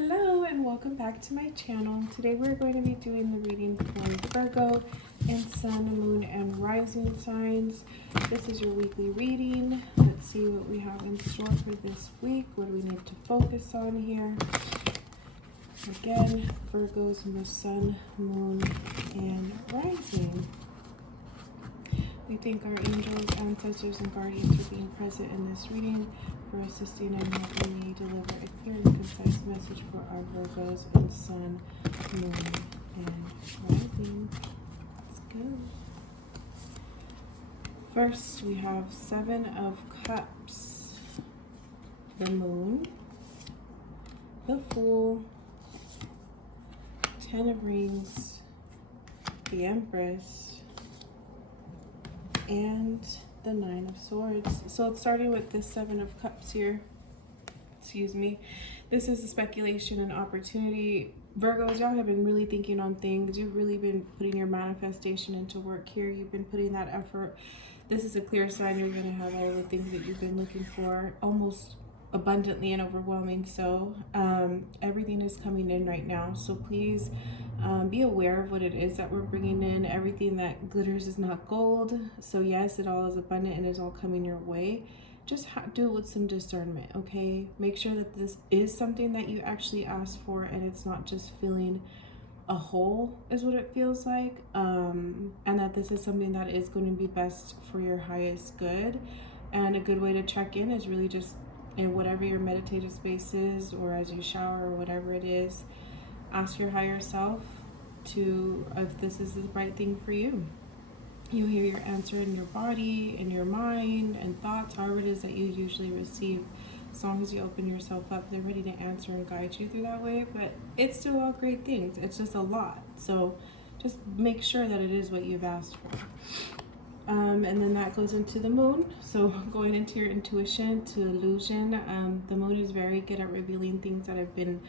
Hello and welcome back to my channel. Today we're going to be doing the reading for Virgo and Sun, Moon, and Rising signs. This is your weekly reading. Let's see what we have in store for this week. What do we need to focus on here? Again, Virgos, Sun, Moon, and Rising. We thank our angels, ancestors, and guardians for being present in this reading, for assisting and helping me deliver a clear and concise message for our Virgos and Sun, Moon, and Rising. Let's go. First, we have Seven of Cups, the Moon, the Fool, Ten of Rings, the Empress, and the Nine of Swords. So it's starting with this Seven of Cups here. Excuse me. This is a speculation and opportunity. Virgos, y'all have been really thinking on things. You've really been putting your manifestation into work here. You've been putting that effort. This is a clear sign you're going to have all the things that you've been looking for, almost abundantly and overwhelming. So everything is coming in right now. So please be aware of what it is that we're bringing in. Everything that glitters is not gold. So yes, it all is abundant and it's all coming your way. Just do it with some discernment, okay? Make sure that this is something that you actually asked for and it's not just filling a hole is what it feels like, and that this is something that is going to be best for your highest good. And a good way to check in is really just in whatever your meditative space is, or as you shower, or whatever it is, ask your higher self to if this is the right thing for you. You'll hear your answer in your body, in your mind, and thoughts, however it is that you usually receive. As long as you open yourself up, they're ready to answer and guide you through that way. But it's still all great things. It's just a lot. So just make sure that it is what you've asked for. And then that goes into the moon. So going into your intuition to illusion, the moon is very good at revealing things that have been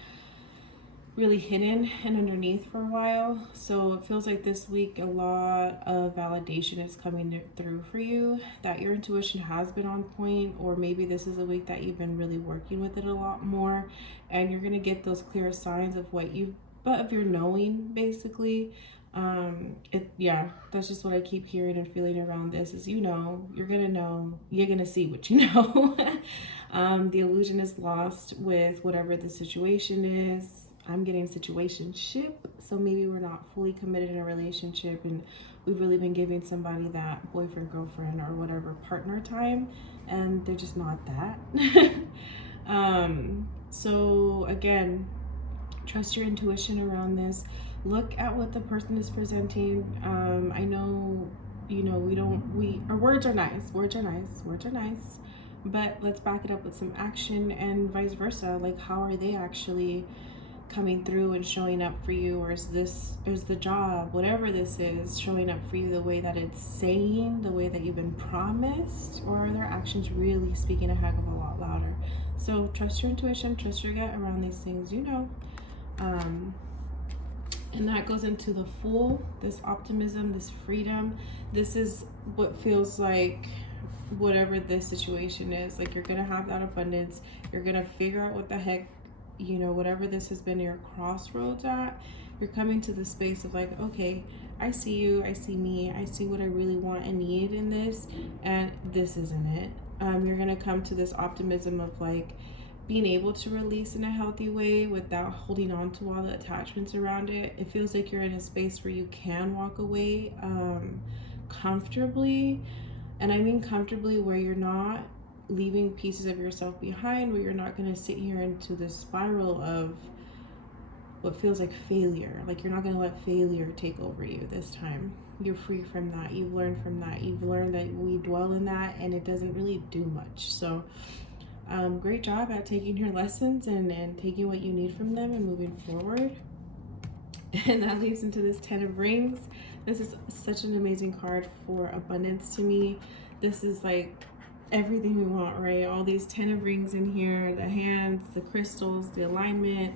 really hidden and underneath for a while. So it feels like this week a lot of validation is coming through for you, that your intuition has been on point, or maybe this is a week that you've been really working with it a lot more, and you're going to get those clear signs of what you, but of your knowing, basically. That's just what I keep hearing and feeling around this is, you're gonna see what you know. The illusion is lost with whatever the situation is. I'm getting situationship, so maybe we're not fully committed in a relationship and we've really been giving somebody that boyfriend, girlfriend, or whatever partner time, and they're just not that. So again, trust your intuition around this. Look at what the person is presenting. I know, our words are nice, but let's back it up with some action, and vice versa. Like, how are they actually coming through and showing up for you? Or is the job, whatever this is, showing up for you the way that it's saying, the way that you've been promised, or are their actions really speaking a heck of a lot louder? So trust your intuition, trust your gut around these things, and that goes into the Fool, this optimism, this freedom. This is what feels like whatever this situation is, like you're gonna have that abundance. You're gonna figure out what the heck, whatever this has been your crossroads at, you're coming to the space of like, okay, I see you, I see me, I see what I really want and need in this, and this isn't it. You're gonna come to this optimism of like being able to release in a healthy way without holding on to all the attachments around it. It feels like you're in a space where you can walk away comfortably. And I mean comfortably where you're not leaving pieces of yourself behind, where you're not going to sit here into this spiral of what feels like failure. Like you're not going to let failure take over you this time. You're free from that. You've learned from that. You've learned that we dwell in that and it doesn't really do much. So great job at taking your lessons and taking what you need from them and moving forward. And that leads into this Ten of Rings. This is such an amazing card for abundance to me. This is like everything we want, right? All these 10 of rings in here, the hands, the crystals, the alignment.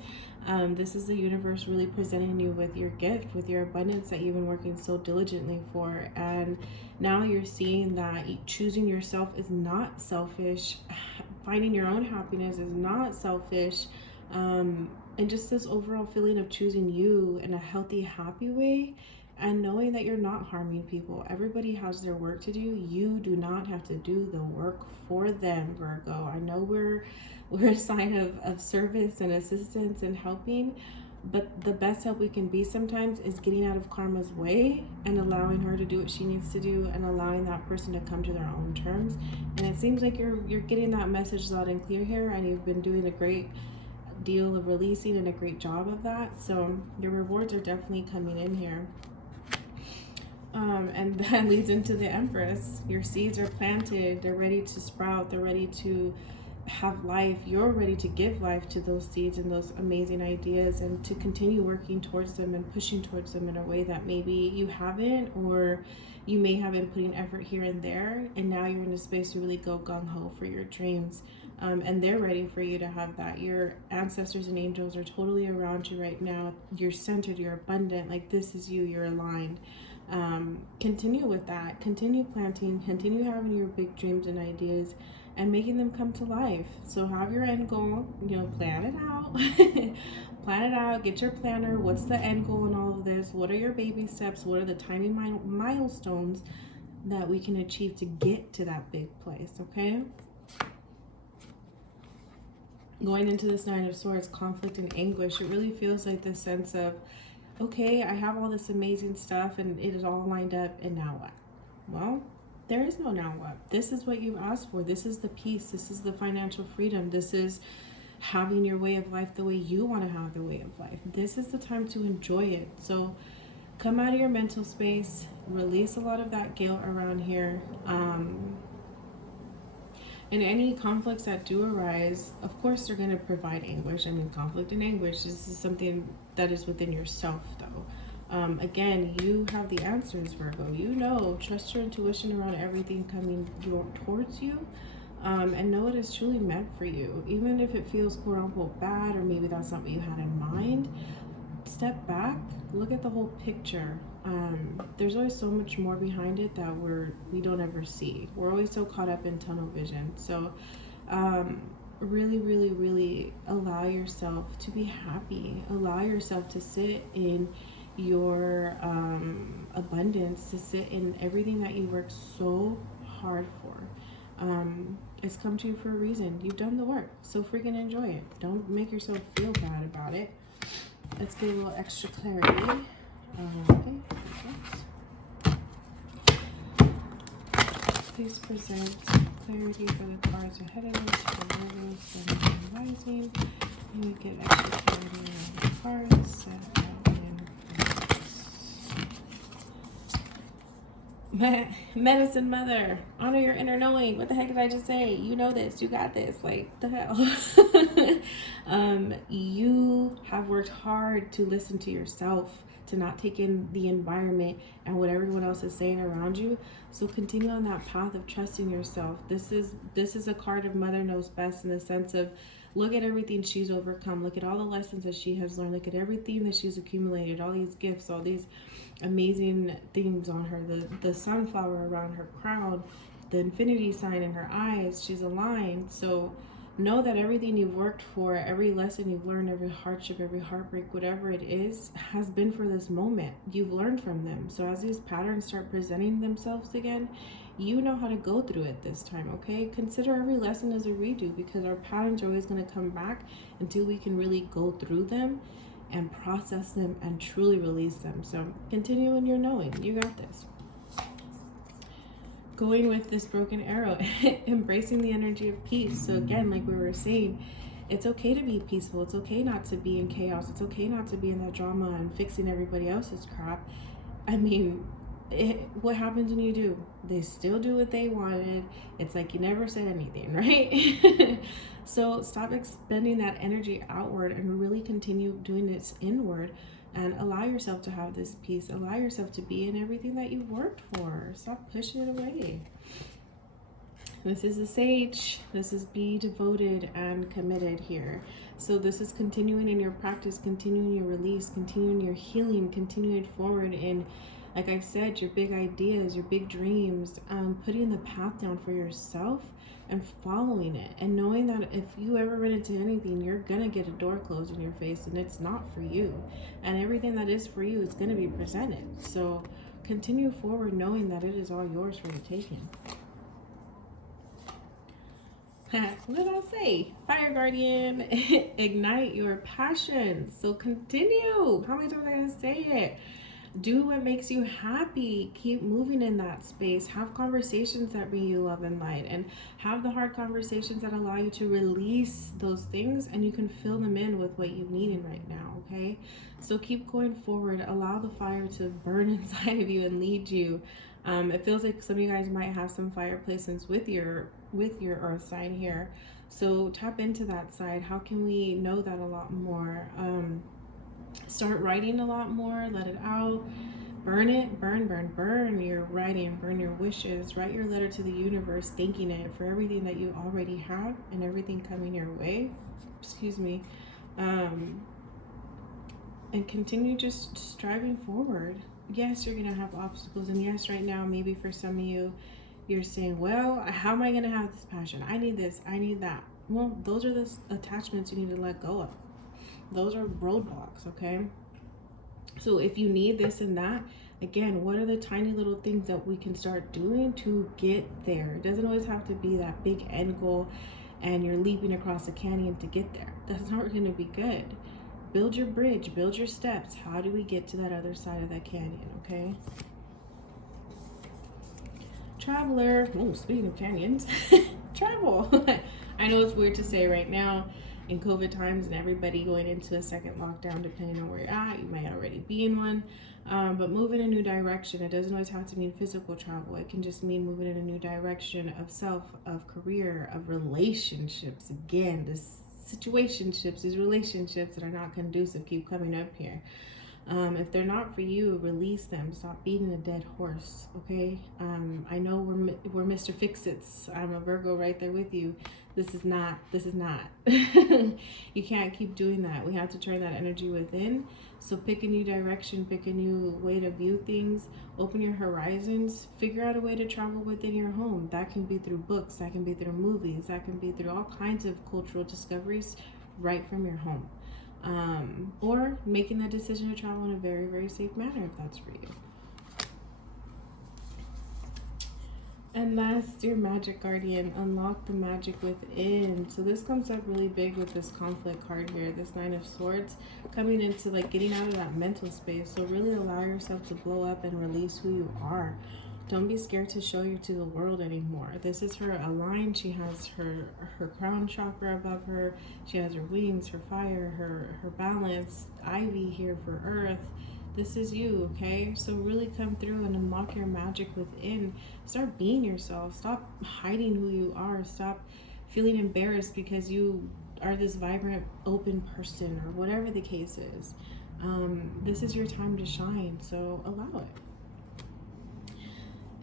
This is the universe really presenting you with your gift, with your abundance that you've been working so diligently for. And now you're seeing that choosing yourself is not selfish. Finding your own happiness is not selfish. And just this overall feeling of choosing you in a healthy, happy way, and knowing that you're not harming people. Everybody has their work to do. You do not have to do the work for them, Virgo. I know we're a sign of service and assistance and helping, but the best help we can be sometimes is getting out of karma's way and allowing her to do what she needs to do, and allowing that person to come to their own terms. And it seems like you're getting that message loud and clear here, and you've been doing a great deal of releasing and a great job of that. So your rewards are definitely coming in here. And that leads into the Empress. Your seeds are planted, they're ready to sprout, they're ready to have life. You're ready to give life to those seeds and those amazing ideas, and to continue working towards them and pushing towards them in a way that maybe you haven't, or you may have been putting effort here and there, and now you're in a space to really go gung-ho for your dreams. And they're ready for you to have that. Your ancestors and angels are totally around you right now. You're centered, you're abundant, like this is you, you're aligned. Continue with that, continue planting, continue having your big dreams and ideas and making them come to life. So have your end goal, plan it out. Plan it out, get your planner. What's the end goal in all of this? What are your baby steps? What are the tiny milestones that we can achieve to get to that big place? Okay, going into this Nine of Swords, conflict and anguish, it really feels like this sense of, okay, I have all this amazing stuff and it is all lined up, and now what? Well, there is no now what. This is what you've asked for. This is the peace. This is the financial freedom. This is having your way of life the way you want to have the way of life. This is the time to enjoy it. So come out of your mental space, release a lot of that guilt around here. And any conflicts that do arise, of course, they're going to provide anguish. I mean, conflict and anguish, this is something that is within yourself, though. Again, you have the answers, Virgo. Trust your intuition around everything coming towards you, and know it is truly meant for you. Even if it feels quote unquote bad, or maybe that's not what you had in mind, step back, look at the whole picture. There's always so much more behind it that we don't ever see. We're always so caught up in tunnel vision. So really, really, really allow yourself to be happy. Allow yourself to sit in your abundance, to sit in everything that you work so hard for. It's come to you for a reason. You've done the work, so freaking enjoy it. Don't make yourself feel bad about it. Let's get a little extra clarity. Okay, please present clarity for the cards ahead of us for Virgo, Sun, and Rising. And we get extra clarity on the cards set out in Medicine Mother, honor your inner knowing. What the heck did I just say? You know this, you got this, like the hell. You have worked hard to listen to yourself, to not take in the environment and what everyone else is saying around you. So continue on that path of trusting yourself. This is a card of Mother Knows Best, in the sense of, look at everything she's overcome. Look at all the lessons that she has learned. Look at everything that she's accumulated, all these gifts, all these amazing things on her, the sunflower around her crown, the infinity sign in her eyes. She's aligned. So know that everything you've worked for, every lesson you've learned, every hardship, every heartbreak, whatever it is, has been for this moment. You've learned from them. So as these patterns start presenting themselves again, you know how to go through it this time, okay? Consider every lesson as a redo, because our patterns are always going to come back until we can really go through them and process them and truly release them. So continue in your knowing. You got this. Going with this broken arrow, embracing the energy of peace. So again, like we were saying, it's okay to be peaceful. It's okay not to be in chaos. It's okay not to be in that drama and fixing everybody else's crap. I mean, what happens when you do? They still do what they wanted. It's like you never said anything, right? So stop expending that energy outward and really continue doing this inward, and allow yourself to have this peace. Allow yourself to be in everything that you've worked for. Stop pushing it away. This is the Sage. This is be devoted and committed here. So this is continuing in your practice, continuing your release, continuing your healing, continuing forward in, like I said, your big ideas, your big dreams, putting the path down for yourself and following it, and knowing that if you ever run into anything, you're gonna get a door closed in your face, and it's not for you, and everything that is for you is gonna be presented. So continue forward knowing that it is all yours for the taking. What did I say? Fire Guardian, ignite your passions. So continue. How many times am I gonna say it? Do what makes you happy. Keep moving in that space. Have conversations that bring you love and light, and have the hard conversations that allow you to release those things, and you can fill them in with what you're needing right now. Okay, so keep going forward. Allow the fire to burn inside of you and lead you. It feels like some of you guys might have some fire placements with your earth sign here, so tap into that side. How can we know that a lot more? Start writing a lot more. Let it out. Burn it. Burn your writing. Burn your wishes. Write your letter to the universe, thanking it for everything that you already have and everything coming your way. Excuse me. And continue just striving forward. Yes, you're gonna have obstacles, and yes, right now maybe for some of you, you're saying, well, how am I gonna have this passion? I need this, I need that. Well, those are the attachments you need to let go of. Those are roadblocks, okay? So if you need this and that, again, what are the tiny little things that we can start doing to get there? It doesn't always have to be that big end goal and you're leaping across a canyon to get there. That's not going to be good. Build your bridge, build your steps. How do we get to that other side of that canyon, okay? Traveler. Oh, speaking of canyons, travel. I know it's weird to say right now in COVID times and everybody going into a second lockdown, depending on where you're at. You might already be in one, but move in a new direction. It doesn't always have to mean physical travel. It can just mean moving in a new direction of self, of career, of relationships. Again, this situationships, these relationships that are not conducive keep coming up here. If they're not for you, release them. Stop beating a dead horse, okay? I know we're Mr. Fix-Its. I'm a Virgo right there with you. This is not. You can't keep doing that. We have to turn that energy within. So pick a new direction, pick a new way to view things, open your horizons, figure out a way to travel within your home. That can be through books, that can be through movies, that can be through all kinds of cultural discoveries right from your home. Or making the decision to travel in a very, very safe manner if that's for you. And last, your magic guardian, unlock the magic within. So this comes up really big with this conflict card here, this 9 of Swords, coming into like getting out of that mental space. So really allow yourself to blow up and release who you are. Don't be scared to show you to the world anymore. This is her aligned. She has her crown chakra above her. She has her wings, her fire, her balance, ivy here for earth. This is you, okay? So really come through and unlock your magic within. Start being yourself. Stop hiding who you are. Stop feeling embarrassed because you are this vibrant, open person or whatever the case is. This is your time to shine, so allow it.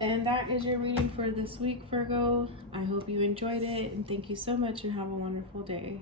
And that is your reading for this week, Virgo. I hope you enjoyed it, and thank you so much and have a wonderful day.